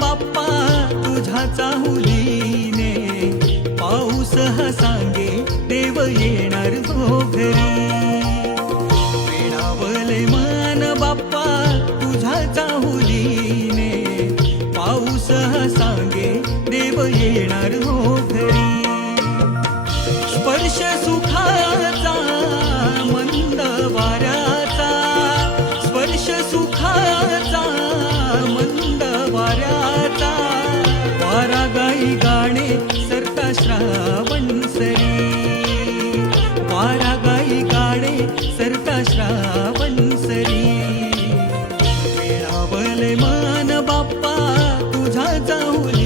बाप्पा तुझ्या चाहुलीने, पाऊस हा सांगे देव येणार हो घरी. वेडावले मन बाप्पा तुझ्या चाहुलीने, पाऊस हा सांगे देव येणार हो घरी. स्पर्श सुखाचा मंद वाऱ्याचा, स्पर्श सुखाचा मंद वाऱ्याचा, वारा गाई गाणे सरता श्रावण सरी, वारा गाई गाणे सरता श्रावण सरी. वेडावले मन बाप्पा तुझा चाहुली